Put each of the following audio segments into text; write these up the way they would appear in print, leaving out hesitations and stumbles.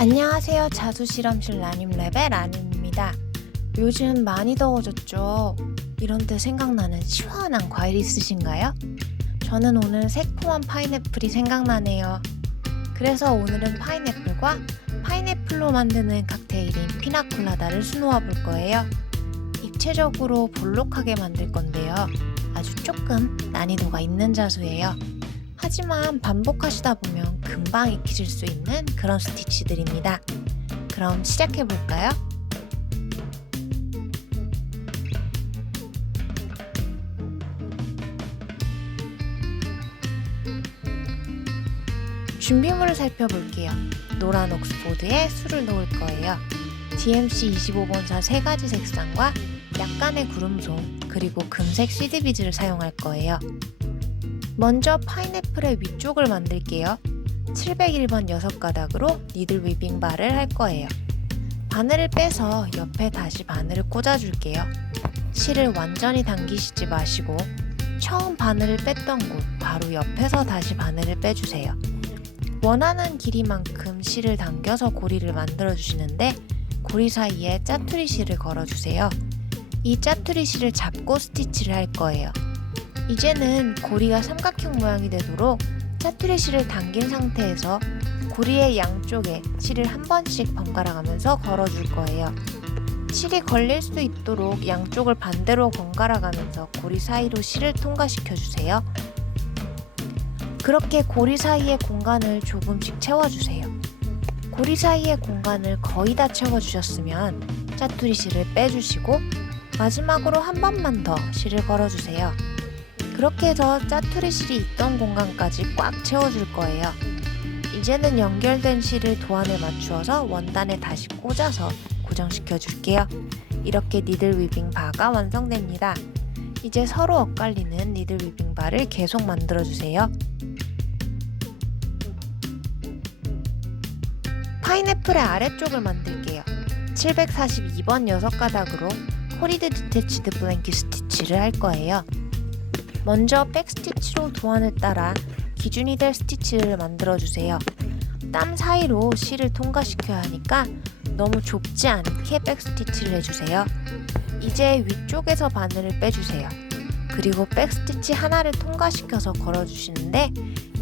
안녕하세요. 자수실험실 라늄랩의 라늄입니다. 요즘 많이 더워졌죠? 이런데 생각나는 시원한 과일 있으신가요? 저는 오늘 새콤한 파인애플이 생각나네요. 그래서 오늘은 파인애플과 파인애플로 만드는 칵테일인 피나콜라다를 수놓아 볼 거예요. 입체적으로 볼록하게 만들 건데요. 아주 조금 난이도가 있는 자수예요. 하지만 반복하시다 보면 금방 익히실 수 있는 그런 스티치들입니다. 그럼 시작해 볼까요? 준비물을 살펴볼게요. 노란 옥스포드에 술을 넣을 거예요. DMC 25번사 3가지 색상과 약간의 구름송, 그리고 금색 시드비즈를 사용할 거예요. 먼저 파인애플의 위쪽을 만들게요. 701번 6가닥으로 니들 위빙 바를 할 거예요. 바늘을 빼서 옆에 다시 바늘을 꽂아줄게요. 실을 완전히 당기시지 마시고 처음 바늘을 뺐던 곳 바로 옆에서 다시 바늘을 빼주세요. 원하는 길이만큼 실을 당겨서 고리를 만들어 주시는데 고리 사이에 짜투리 실을 걸어주세요. 이 짜투리 실을 잡고 스티치를 할 거예요. 이제는 고리가 삼각형 모양이 되도록 짜투리 실을 당긴 상태에서 고리의 양쪽에 실을 한 번씩 번갈아 가면서 걸어줄 거예요. 실이 걸릴 수 있도록 양쪽을 반대로 번갈아 가면서 고리 사이로 실을 통과시켜 주세요. 그렇게 고리 사이의 공간을 조금씩 채워주세요. 고리 사이의 공간을 거의 다 채워주셨으면 짜투리 실을 빼주시고 마지막으로 한 번만 더 실을 걸어주세요. 그렇게 해서 짜투리 실이 있던 공간까지 꽉 채워줄 거예요. 이제는 연결된 실을 도안에 맞추어서 원단에 다시 꽂아서 고정시켜 줄게요. 이렇게 니들 위빙 바가 완성됩니다. 이제 서로 엇갈리는 니들 위빙 바를 계속 만들어 주세요. 파인애플의 아래쪽을 만들게요. 742번 6가닥으로 코리드 디태치드 블랭킷 스티치를 할 거예요. 먼저 백스티치로 도안을 따라 기준이 될 스티치를 만들어주세요. 땀 사이로 실을 통과시켜야 하니까 너무 좁지 않게 백스티치를 해주세요. 이제 위쪽에서 바늘을 빼주세요. 그리고 백스티치 하나를 통과시켜서 걸어주시는데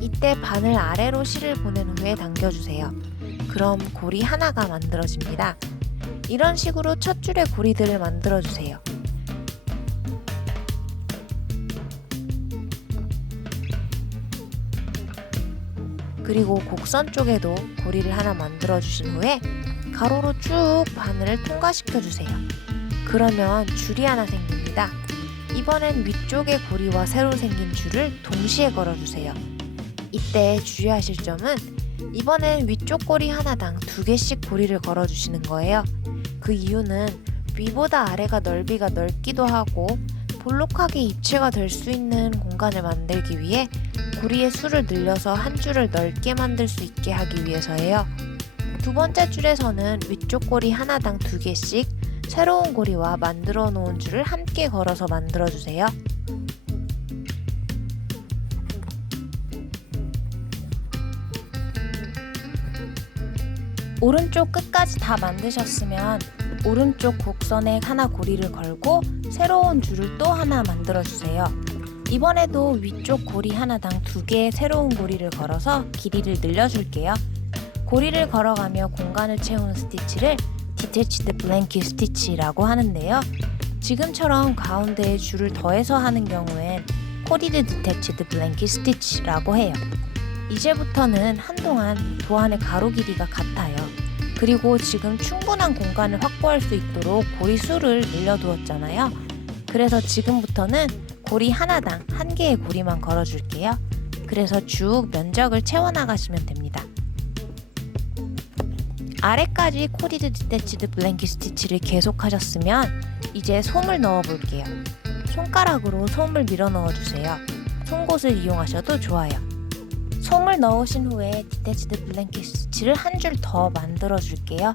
이때 바늘 아래로 실을 보낸 후에 당겨주세요. 그럼 고리 하나가 만들어집니다. 이런 식으로 첫 줄의 고리들을 만들어주세요. 그리고 곡선 쪽에도 고리를 하나 만들어 주신 후에 가로로 쭉 바늘을 통과시켜 주세요. 그러면 줄이 하나 생깁니다. 이번엔 위쪽의 고리와 새로 생긴 줄을 동시에 걸어 주세요. 이때 주의하실 점은 이번엔 위쪽 고리 하나당 2개씩 고리를 걸어 주시는 거예요. 그 이유는 위보다 아래가 넓이가 넓기도 하고 볼록하게 입체가 될 수 있는 공간을 만들기 위해 고리의 수를 늘려서 한 줄을 넓게 만들 수 있게 하기 위해서예요. 두 번째 줄에서는 위쪽 고리 하나당 2개씩 새로운 고리와 만들어 놓은 줄을 함께 걸어서 만들어 주세요. 오른쪽 끝까지 다 만드셨으면 오른쪽 곡선에 하나 고리를 걸고 새로운 줄을 또 하나 만들어 주세요. 이번에도 위쪽 고리 하나당 2개의 새로운 고리를 걸어서 길이를 늘려줄게요. 고리를 걸어가며 공간을 채우는 스티치를 디태치드 블랭킷 스티치라고 하는데요. 지금처럼 가운데에 줄을 더해서 하는 경우엔 코디드 디태치드 블랭킷 스티치라고 해요. 이제부터는 한동안 도안의 가로 길이가 같아요. 그리고 지금 충분한 공간을 확보할 수 있도록 고리 수를 늘려두었잖아요. 그래서 지금부터는 고리 하나당 1개의 고리만 걸어줄게요. 그래서 쭉 면적을 채워나가시면 됩니다. 아래까지 코디드 디태치드 블랭킷 스티치를 계속 하셨으면 이제 솜을 넣어볼게요. 손가락으로 솜을 밀어 넣어주세요. 송곳을 이용하셔도 좋아요. 솜을 넣으신 후에 디태치드 블랭킷 스티치를 한 줄 더 만들어줄게요.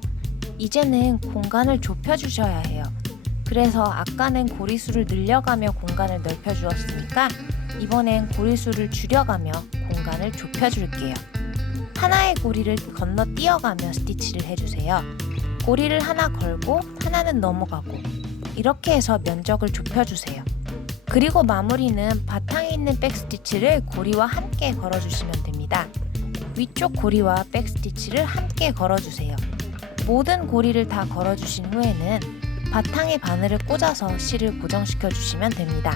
이제는 공간을 좁혀주셔야 해요. 그래서 아까는 고리수를 늘려가며 공간을 넓혀주었으니까 이번엔 고리수를 줄여가며 공간을 좁혀줄게요. 하나의 고리를 건너뛰어가며 스티치를 해주세요. 고리를 하나 걸고 하나는 넘어가고 이렇게 해서 면적을 좁혀주세요. 그리고 마무리는 바탕에 있는 백스티치를 고리와 함께 걸어주시면 됩니다. 위쪽 고리와 백스티치를 함께 걸어주세요. 모든 고리를 다 걸어주신 후에는 바탕에 바늘을 꽂아서 실을 고정시켜 주시면 됩니다.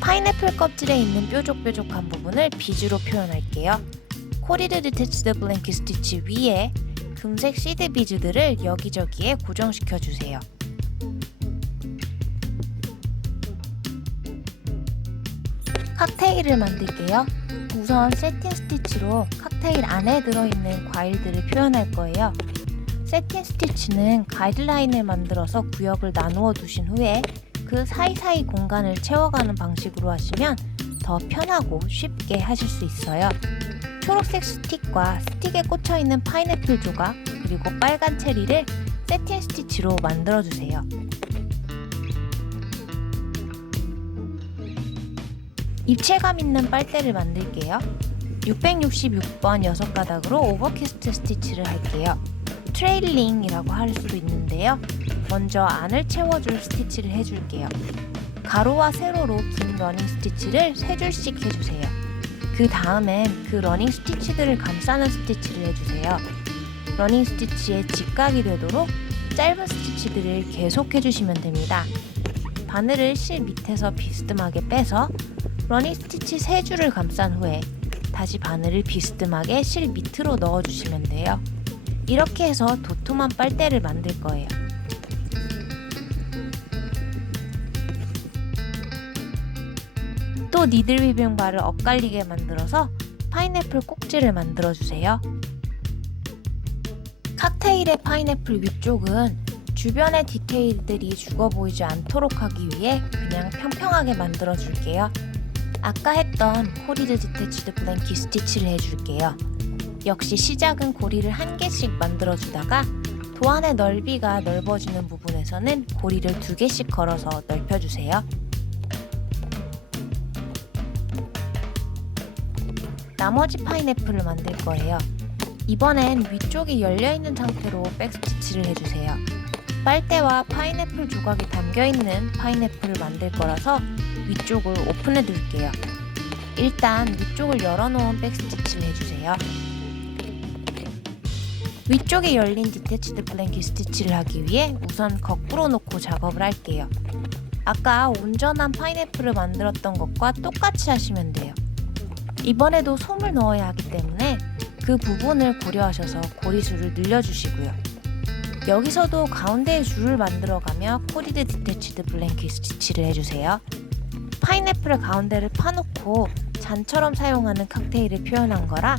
파인애플 껍질에 있는 뾰족뾰족한 부분을 비즈로 표현할게요. 코리드 디태치드 블랭킷 스티치 위에 금색 시드 비즈들을 여기저기에 고정시켜 주세요. 칵테일을 만들게요. 우선 세틴 스티치로 칵테일 안에 들어있는 과일들을 표현할 거예요. 세틴 스티치는 가이드라인을 만들어서 구역을 나누어 두신 후에 그 사이사이 공간을 채워가는 방식으로 하시면 더 편하고 쉽게 하실 수 있어요. 초록색 스틱과 스틱에 꽂혀있는 파인애플 조각 그리고 빨간 체리를 세틴 스티치로 만들어주세요. 입체감 있는 빨대를 만들게요. 666번 6가닥으로 오버캐스트 스티치를 할게요. 트레일링이라고 할 수도 있는데요. 먼저 안을 채워줄 스티치를 해줄게요. 가로와 세로로 긴 러닝 스티치를 3줄씩 해주세요. 그 다음엔 그 러닝 스티치들을 감싸는 스티치를 해주세요. 러닝 스티치에 직각이 되도록 짧은 스티치들을 계속 해주시면 됩니다. 바늘을 실 밑에서 비스듬하게 빼서 러닝 스티치 3줄을 감싼 후에 다시 바늘을 비스듬하게 실 밑으로 넣어주시면 돼요. 이렇게 해서 도톰한 빨대를 만들 거예요. 또 니들 위빙 바를 엇갈리게 만들어서 파인애플 꼭지를 만들어주세요. 칵테일의 파인애플 위쪽은 주변의 디테일들이 죽어 보이지 않도록 하기 위해 그냥 평평하게 만들어 줄게요. 아까 했던 코리드 디태치드 블랭킷 스티치를 해줄게요. 역시 시작은 고리를 1개씩 만들어 주다가 도안의 넓이가 넓어지는 부분에서는 고리를 2개씩 걸어서 넓혀주세요. 나머지 파인애플을 만들 거예요. 이번엔 위쪽이 열려있는 상태로 백스티치를 해주세요. 빨대와 파인애플 조각이 담겨있는 파인애플을 만들 거라서 위쪽을 오픈해 둘게요. 일단 위쪽을 열어놓은 백스티치를 해주세요. 위쪽에 열린 디태치드 블랭킷 스티치를 하기 위해 우선 거꾸로 놓고 작업을 할게요. 아까 온전한 파인애플을 만들었던 것과 똑같이 하시면 돼요. 이번에도 솜을 넣어야 하기 때문에 그 부분을 고려하셔서 고리수를 늘려주시고요. 여기서도 가운데에 줄을 만들어가며 코리드 디태치드 블랭킷 스티치를 해주세요. 파인애플의 가운데를 파놓고 잔처럼 사용하는 칵테일을 표현한 거라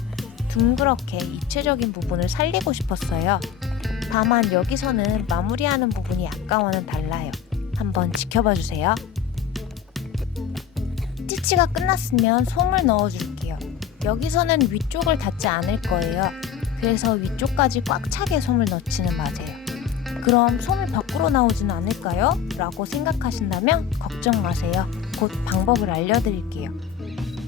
둥그렇게 입체적인 부분을 살리고 싶었어요. 다만 여기서는 마무리하는 부분이 아까와는 달라요. 한번 지켜봐 주세요. 스티치가 끝났으면 솜을 넣어줄게요. 여기서는 위쪽을 닫지 않을 거예요. 그래서 위쪽까지 꽉 차게 솜을 넣지는 마세요. 그럼 솜이 밖으로 나오진 않을까요? 라고 생각하신다면 걱정 마세요. 곧 방법을 알려드릴게요.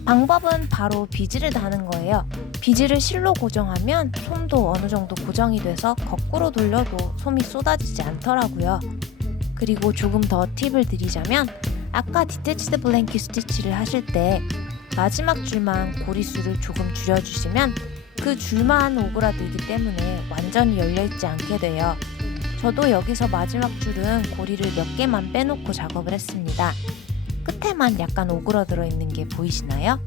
방법은 바로 비즈를 다는 거예요. 비즈를 실로 고정하면 솜도 어느 정도 고정이 돼서 거꾸로 돌려도 솜이 쏟아지지 않더라고요. 그리고 조금 더 팁을 드리자면 아까 디태치드 블랭킷 스티치를 하실 때 마지막 줄만 고리수를 조금 줄여주시면 그 줄만 오그라들기 때문에 완전히 열려있지 않게 돼요. 저도 여기서 마지막 줄은 고리를 몇 개만 빼놓고 작업을 했습니다. 끝에만 약간 오그라들어 있는 게 보이시나요?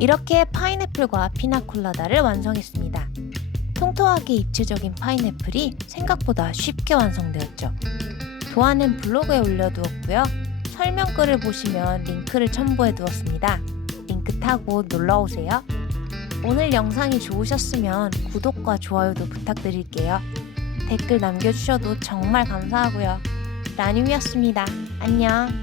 이렇게 파인애플과 피나콜라다를 완성했습니다. 통통하게 입체적인 파인애플이 생각보다 쉽게 완성되었죠. 도안은 블로그에 올려두었고요. 설명글을 보시면 링크를 첨부해 두었습니다. 링크 타고 놀러오세요. 오늘 영상이 좋으셨으면 구독과 좋아요도 부탁드릴게요. 댓글 남겨주셔도 정말 감사하고요. 라님이었습니다. 안녕.